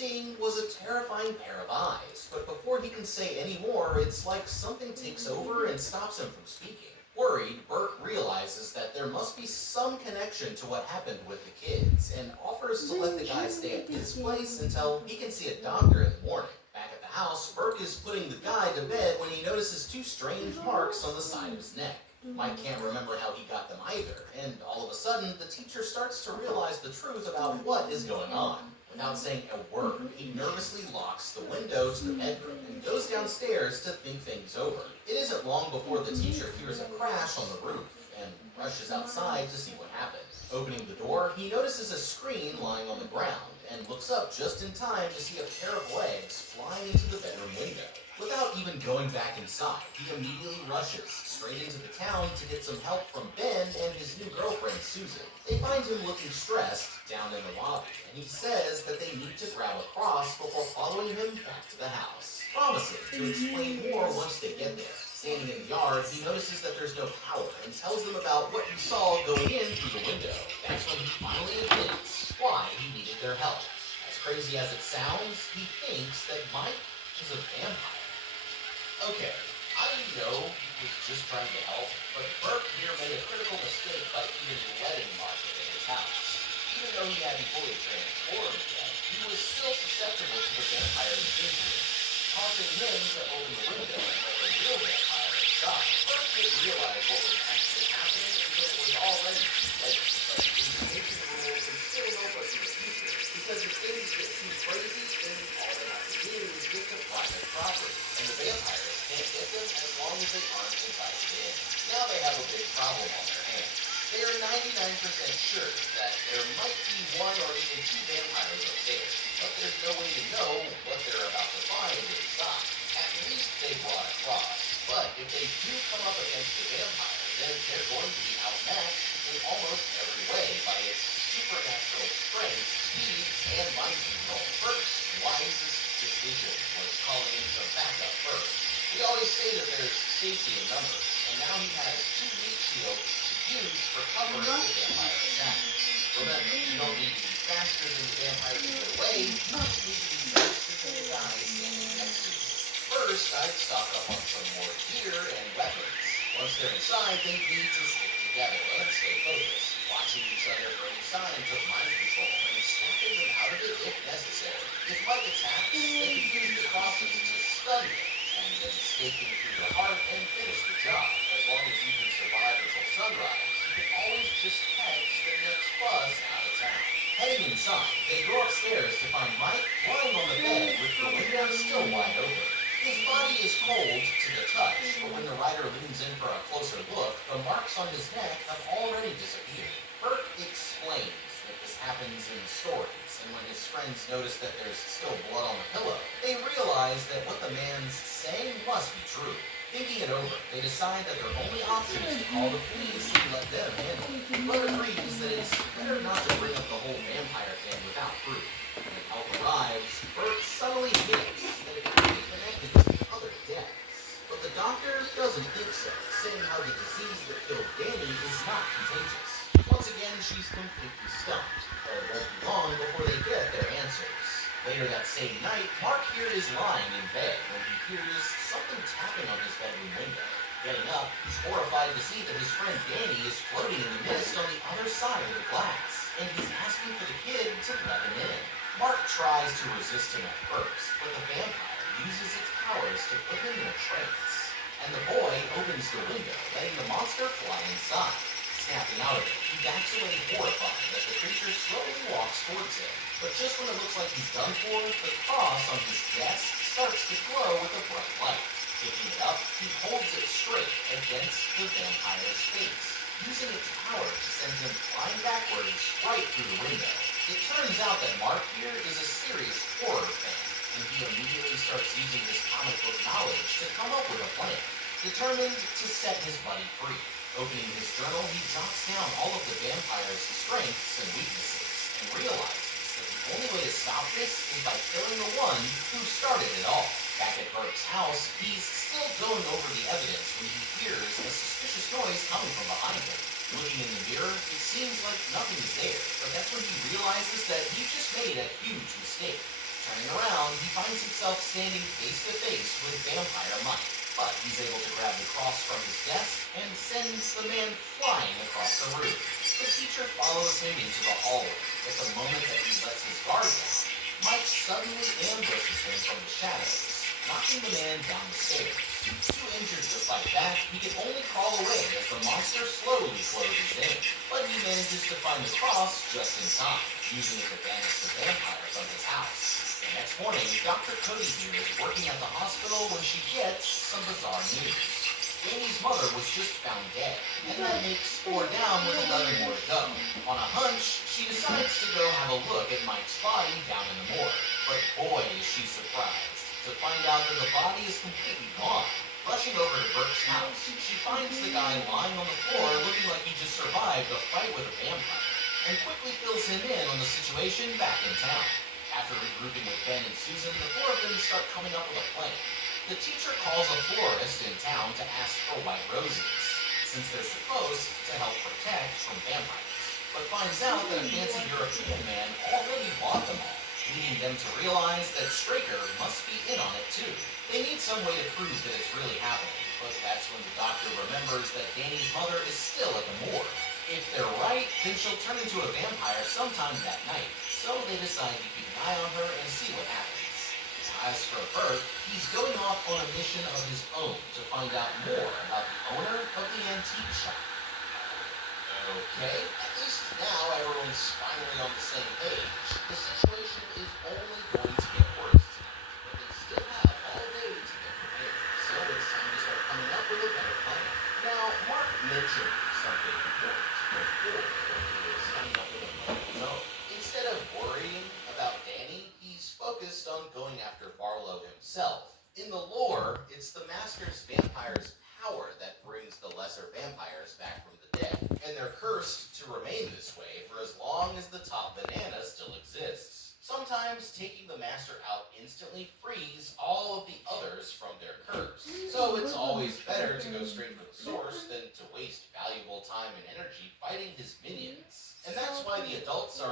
seeing was a terrifying pair of eyes, but before he can say any more, it's like something takes over and stops him from speaking. Worried, Burke realizes that there must be some connection to what happened with the kids, and offers to let the guy stay at his place until he can see a doctor in the morning. Back at the house, Burke is putting the guy to bed when he notices two strange marks on the side of his neck. Mike can't remember how he got them either, and all of a sudden, the teacher starts to realize the truth about what is going on. Without saying a word, he nervously locks the window to the bedroom and goes downstairs to think things over. It isn't long before the teacher hears a crash on the roof and rushes outside to see what happened. Opening the door, he notices a screen lying on the ground and looks up just in time to see a pair of legs flying into the bedroom window. Without even going back inside, he immediately rushes straight into the town to get some help from Ben and his new girlfriend, Susan. They find him looking stressed down in the lobby, and he says that they need to grab a cross before following him back to the house, promising to explain more once they get there. Standing in the yard, he notices that there's no power and tells them about what he saw going in through the window. That's when he finally admits why he needed their help. As crazy as it sounds, he thinks that Mike is a vampire. Okay, I know he was just trying to help, but Burke here made a critical mistake by even letting Mark in his house. Even though he hadn't fully transformed yet, he was still susceptible to the vampire's influence, causing him to open the window and let the real vampire inside. Burke didn't realize what was actually happening until it was already too late, but the invitation rule can still help us in the future, because if things get too crazy, then all they have to do is get to private property, and the vampires can't get them as long as they aren't invited in. Now they have a big problem on their hands. They are 99% sure that there might be one or even two vampires upstairs, but there's no way to know what they're about to find inside. At least they brought a cross, but if they do come up against the vampire, then they're going to be outmatched in almost every way by its supernatural strength, speed, and mind control. Burke's wisest decision was calling in some backup first. We always say that there's safety in numbers, and now he has two meat shields to use for covering the vampire attacks. Remember, you don't need to be faster than the vampire to get away, you just need to be faster than the guy standing next to you. First, I'd stock up on some more gear and weapons. Once they're inside, they need to stick together and stay focused, watching each other for any signs of mind control and snapping them out of it if necessary. If Mike attacks, they can use the crosses to stun him, and then stake him through the heart and finish the job. As long as you can survive until sunrise, you can always just catch the next bus out of town. Heading inside, they go upstairs to find Mike lying on the bed with the window still wide open. His body is cold to the touch, but when the rider leans in for a closer look, the marks on his neck have already disappeared. Burke explains that this happens in stories, and when his friends notice that there's still blood on the pillow, they realize that what the man's saying must be true. Thinking it over, they decide that their only option is to call the police and let them handle it. But agrees that it's better not to bring up the whole vampire thing without proof. When help arrives, Burke suddenly gets that it could be connected to other deaths. But the doctor doesn't think so, saying how the disease that killed Danny is not contagious. Once again, she's completely stumped, but it won't be long before they get their answers. Later that same night, Mark here is lying in bed when he hears something tapping on his bedroom window. Getting up, he's horrified to see that his friend Danny is floating in the mist on the other side of the glass, and he's asking for the kid to let him in. Mark tries to resist him at first, but the vampire uses its powers to put him in a trance, and the boy opens the window, letting the monster fly inside. Snapping out of it, he backs away horrified as the creature slowly walks towards him. But just when it looks like he's done for, the cross on his desk starts to glow with a bright light. Picking it up, he holds it straight against the vampire's face, using its power to send him flying backwards right through the window. It turns out that Mark here is a serious horror fan, and he immediately starts using his comic book knowledge to come up with a plan, determined to set his buddy free. Opening his journal, he jots down all of the vampire's strengths and weaknesses, and realizes that the only way to stop this is by killing the one who started it all. Back at Burke's house, he's still going over the evidence when he hears a suspicious noise coming from behind him. Looking in the mirror, it seems like nothing is there, but that's when he realizes that he just made a huge mistake. standing face to face with Vampire Mike, but he's able to grab the cross from his desk and sends the man flying across the room. The teacher follows him into the hallway. At the moment that he lets his guard down, Mike suddenly ambushes him from the shadows, knocking the man down the stairs. Too injured to fight back, he can only crawl away as the monster slowly closes in, but he manages to find the cross just in time, using it to banish the vampire from his house. The next morning, Dr. Cody here is working at the hospital when she gets some bizarre news. Danny's mother was just found dead, and that makes 4 down with 11 more to go. On a hunch, she decides to go have a look at Mike's body down in the morgue, but boy is she surprised to find out that the body is completely gone. Rushing over to Burke's house, she finds the guy lying on the floor looking like he just survived a fight with a vampire, and quickly fills him in on the situation back in town. After regrouping with Ben and Susan, the 4 of them start coming up with a plan. The teacher calls a florist in town to ask for white roses, since they're supposed to help protect from vampires, but finds out that a fancy European man already bought them all, leading them to realize that Straker must be in on it too. They need some way to prove that it's really happening, but that's when the doctor remembers that Danny's mother is still at the morgue. If they're right, then she'll turn into a vampire sometime that night, so they decide to keep an eye on her and see what happens. As for Bert, he's going off on a mission of his own to find out more about the owner of the antique shop. Okay, at least now everyone's finally on the same page. The situation is only going to get worse tonight, but they still have all day to get prepared, so it's time to start coming up with a better plan. Now, Mark mentioned something important before when he was coming up with a plan of his own. Instead of worrying about Danny, he's focused on going after Barlow himself. In the lore, it's the Master's vampire's power that brings the lesser vampires back from the dead, and they're cursed to remain this way for as long as the top banana still exists. Sometimes taking the Master out instantly frees all of the others from their curse, so it's always better to go straight for the source than to waste valuable time and energy fighting his minions. And that's why the adults are